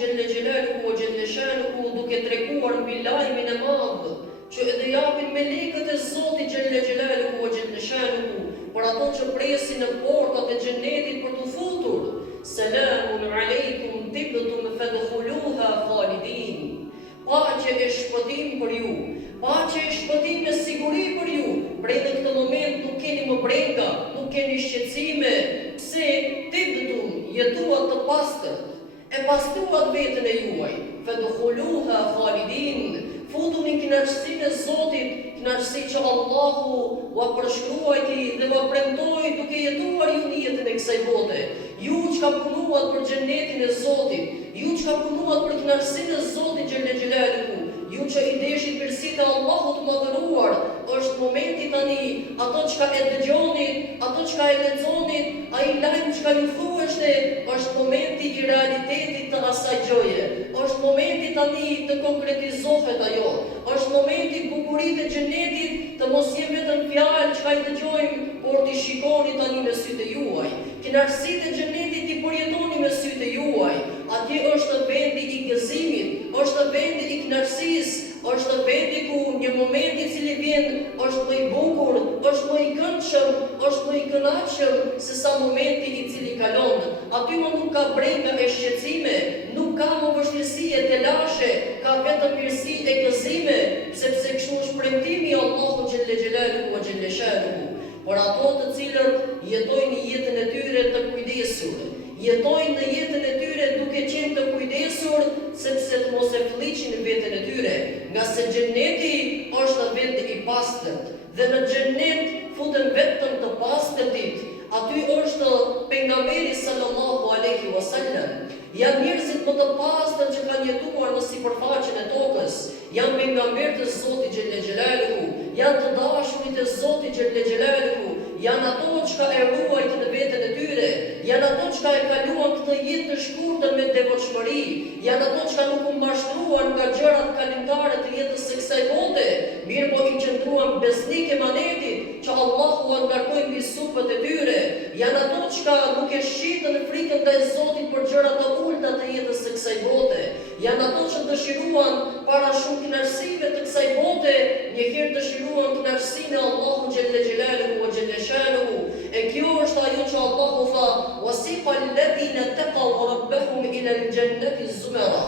Gjelle Gjelaluhu o Gjelle Shanuhu duke treguar mbi lajmin e madh që edhe japin melekët e Zotit Gjelle Gjelaluhu o Gjelle Shanuhu për ato që presin në portat e xhenetit për të futur. Selamun alejkum tibtum fadkhuluha khalidin. Paqe e shpëtim për ju, paqe e shpëtim me siguri për ju. Prej në këtë moment nuk keni më brenga, nuk keni shqetësime, pse tibtum jetuat të pastërt, e pastruat veten e juaj. Fadkhuluha khalidin. Futuni kënaqësinë e Zotit, kënaqësi që Allahu ua përshkruajti dhe ua premtoi duke jetuar ju në jetën e kësaj bote. Ju që ka punuat për xhenetin e Zotit, ju që ka punuat për kënaqësinë e Zotit Gjelle Gjelaluhu, ju që i deshit mirësitë e Allahut të madhëruar, është momenti tani, ato që ka e dëgjonit, ato që ka e lexonit, ai lajm që ka ju thuheshte, është momenti i realitetit të asaj gjëje. Është momenti tani të konkretizohet ajo. Është momenti i bukuritë e xhenetit të mos jem vetëm fjalë që ka i dëgjojmë, por t'i shikoni tani me sytë e juaj. Kënaqësitë e xhenetit t'i përjetoni me sytë e juaj. Atje është vendi i gëzimit, është vendi i kënaqësisë, është vendi ku një moment i cili vjen është më i bukur, është më i këndshëm, është më i kënaqshëm se sa momenti i cili kalon. Aty më nuk ka brenga e shqetësime, nuk ka më vështirësi e telashe, ka vetëm mirësi e gëzime, sepse kështu është premtimi i Allahut Gjelle Gjelaluhu o Gjelle Shanuhu. Por ato të cilët jetojnë jetën e tyre të kujdesur, jetojnë në jetën e tyre duke qenë të kujdesur, sepse të mos e fliqin veten e tyre, nga se xheneti është vend i pastërt, dhe në xhenet futen vetëm të pastërtit. Aty është pejgamberi sallallahu alaihi wasallam. Janë njerëzit më të pastër që kanë jetuar në sipërfaqen e tokës. Janë pejgamberët e Zotit Gjelle Gjelaluhu, janë të dashurit e Zotit Gjelle Gjelaluhu, janë ato që ka e ruajtë në veten e tyre, janë ato që ka e kaluan këtë jetë të shkurtër me devotshmëri, janë ato që ka nuk u mashtruan nga gjërat kalimtare të jetës së kësaj bote, mirë po i qëndruan besnik emanetit që Allahu ua ngarkoi mbi supët e tyre, janë ato që ka nuk e shitën frikën ndaj Zotit për gjërat të ulta të jetës së kësaj bote, janë ato që dëshiruan para shumë kënaqësive të kësaj bote, njëherë dëshiruan kënaqësinë e Allahut Gjelle Gjelaluhu o Gjelle Shanuhu. E kjo është ajo që Allahu tha: "Wasiqa alladhina taqaw rabbahum ila al-jannati zumara."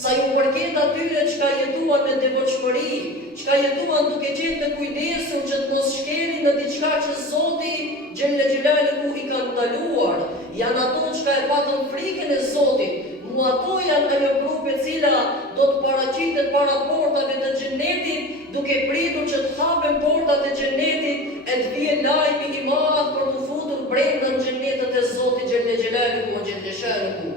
Sa ju përket atyre që ka jetuan me devotshmëri, që ka jetuan duke qenë të kujdesur që të mos shkelin në diçka që Zoti Gjelle Gjelaluhu i ka ndaluar, janë ato që ka e patën frikën e Zotit. Mu ato janë ajo grupe cila do të paraqitet para portave të xhenetit, duke pritur që të hapen portat e xhenetit e të vijë lajmi i madh për të futur brenda në xhenetet e Zotit Gjelle Gjelaluhu o Gjelle Shanuhu.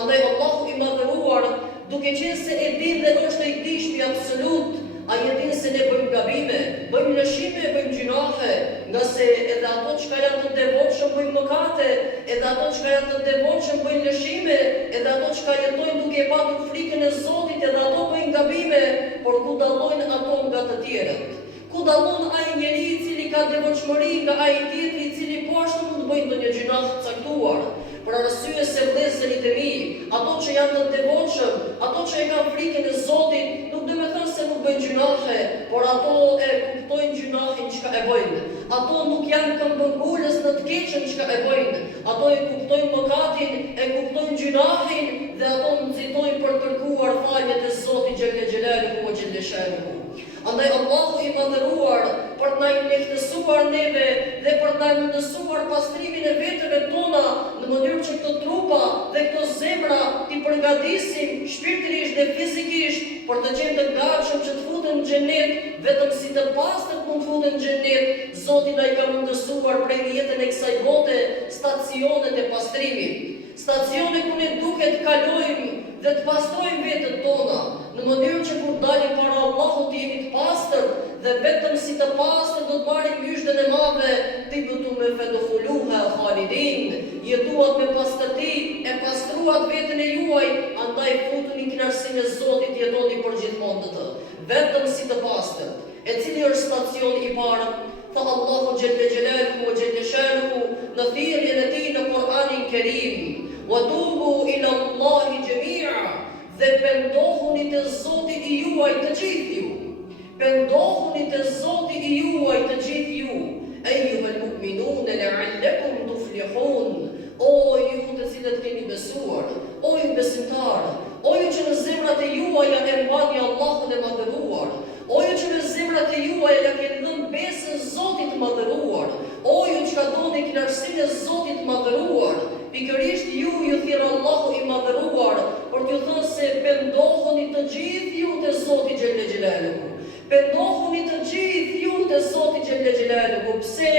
Andaj Allahu i madhëruar, duke qenë se e din dhe është i dishmi absolut, a e din se ne bëjmë gabime, bëjmë lëshime, bëjmë gjunahe, nga se edhe ato që ka janë të devotshëm bëjmë mëkate, edhe ato që ka janë të devotshëm bëjmë lëshime, edhe ato që ka jetojnë duke e patur frikën e Zotit, edhe ato bëjmë gabime, por ku dallojnë ato nga të tjerët? Ku dallon ai njeri i cili ka devotshmëri nga ai tjetri i cili po ashtu mund të bëjë ndonjë gjunah të caktuar? Për arsye se vëllezërit e mi, ato që janë të devotshëm, ato që e kanë frikën e Zotit, nuk do të thënë se nuk bëjnë gjunahe, por ato e kuptojnë gjunahin që ka e bëjnë. Ato nuk janë këmbëngulës në të keqen që ka e bëjnë. Ato e kuptojnë mëkatin, e kuptojnë gjunahin dhe ato nxitojnë për kërkuar faljet e Zotit Gjelle Gjelaluhu o Gjelle Shanuhu. Andaj Allahu i madhëruar për të na lehtësuar neve dhe për të na mundësuar pastrimin e vetëve tona në mënyrë që këto trupa dhe këto zemra t'i përgatisim shpirtërisht dhe fizikisht për të qenë të gatshëm që të futen në xhenet, vetëm si të pastët mund të futen në xhenet. Zoti na i ka mundësuar prej jetën e kësaj bote stacionet e pastrimit. Stacione ku ne duhet të kalojmë dhe të pastrojmë vetën tona, në mënyrë që kur dalim para Allahut të jemi të pastër dhe vetëm si të pastër do të marrim myshtën e madhe tibtum fadkhuluha khalidin. Jetuat me pastërti, e pastruat veten e juaj, andaj futuni kënaqësinë e Zotit, jetoni përgjithmonë të. Vetëm si të pastër. E cili është stacioni i parë? Tha Allahu Gjelle Gjelaluhu o Gjelle Shanuhu në thirrjen e tij në Kur'anin Kerim: "Wa tubu ila Allahi jami'a të Zoti I juaj të gjithë ju. Eyyuhal mu'minun la'allakum tuflihun. O ju të cilët keni besuar, o ju besimtarë, o ju që në zemrat e juaja e mbani Allahun e madhëruar, o ju që në zemrat e juaja ja keni dhënë besën Zotit madhëruar, o ju që ka doni kënaqësinë e Zotit madhëruar, pikërisht ju thirr Allahu I madhëruar për t'ju thënë se pendohuni të gjithë ju te Zoti xhelle xhelaluhu. Pendohuni të gjithë ju te Zoti xhelle xhelaluhu. Pse?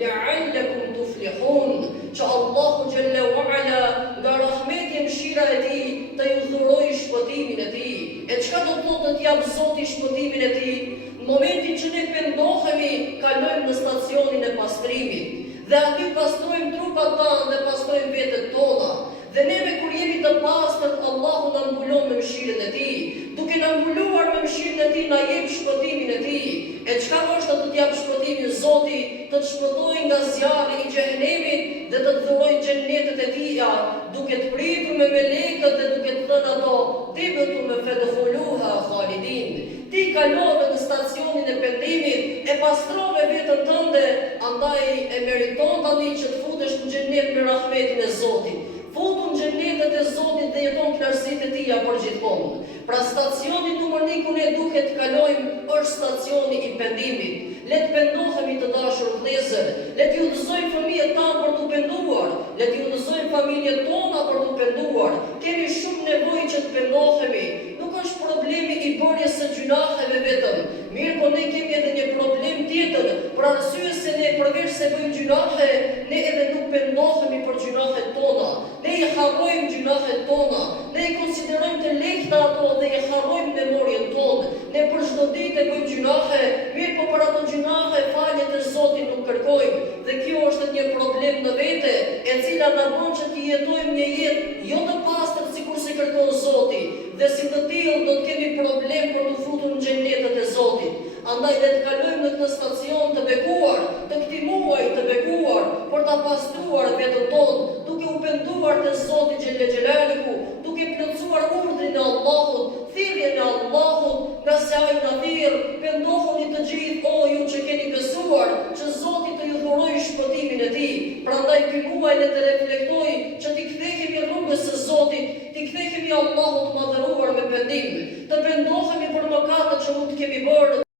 La'allakum tuflihun. Që Allahu xhelle wa ala nga rahmeti e mëshira e tij të ju dhurojë shpëtimin e tij. E çka do të thotë të jap Zoti shpëtimin e tij? Në momentin që ne pendohemi, kalojmë në stacionin e pastrimit. Dhe aty pastrojmë trupat tanë dhe pastrojmë vetët tona. Dhe neve kur jemi të pastërt, Allahu na mbulon me mëshirën e tij. Duke na mbuluar me mëshirën e tij, na jep shpëtimin e tij. E çka është të jap shpëtimin Zoti, të të shpëtojë nga zjarri I xhehenemit dhe të të dhurojë xhennetet e tija, duke të pritur me melekët dhe duke të thënë ato, "Tibtu me fadkhuluha khalidin." Ti kalove në stacionin e pendimit, e pastrove vetën tënde, andaj e meriton tani që të futesh në xhennet me rahmetin e Zotit. Futu në xhennetet e Zotit dhe jeton kënaqësitë e tija përgjithmonë. Pra stacioni numër 1 ku ne duhet të kalojmë është stacioni I pendimit. Le të pendohemi të dashur vëllezër, le të udhëzojmë fëmijët tanë për të penduar, le të udhëzojmë familjet tona për të penduar. Kemi shumë nevojë që të pendohemi. Nuk është problemi I bërjes së gjunaheve vetëm. Mirë, po ne kemi edhe një problem tjetër, për arsye se ne përveç se bëjmë gjunahe, ne edhe nuk pendohemi për gjunahet tona. Ne I harrojmë gjunahet tona, ne I konsiderojmë të lehta ato dhe I harrojmë memorien tonë. Ne për çdo ditë bëjmë gjunahe, mirë, po për ato gjunahe faljet e Zotit nuk kërkojmë. Dhe kjo është një problem në vete, e cila na bën që të jetojmë një jetë jo të pastër sikur se kërkon Zoti. Dhe si të tillë do të kemi problem për të futur në xhennetet e Zotit. Andaj le të kalojmë në këtë stacion të bekuar, të këtij muaji të bekuar, për ta pastruar vetën tonë, duke u penduar te Zoti xhelle xhelaluhu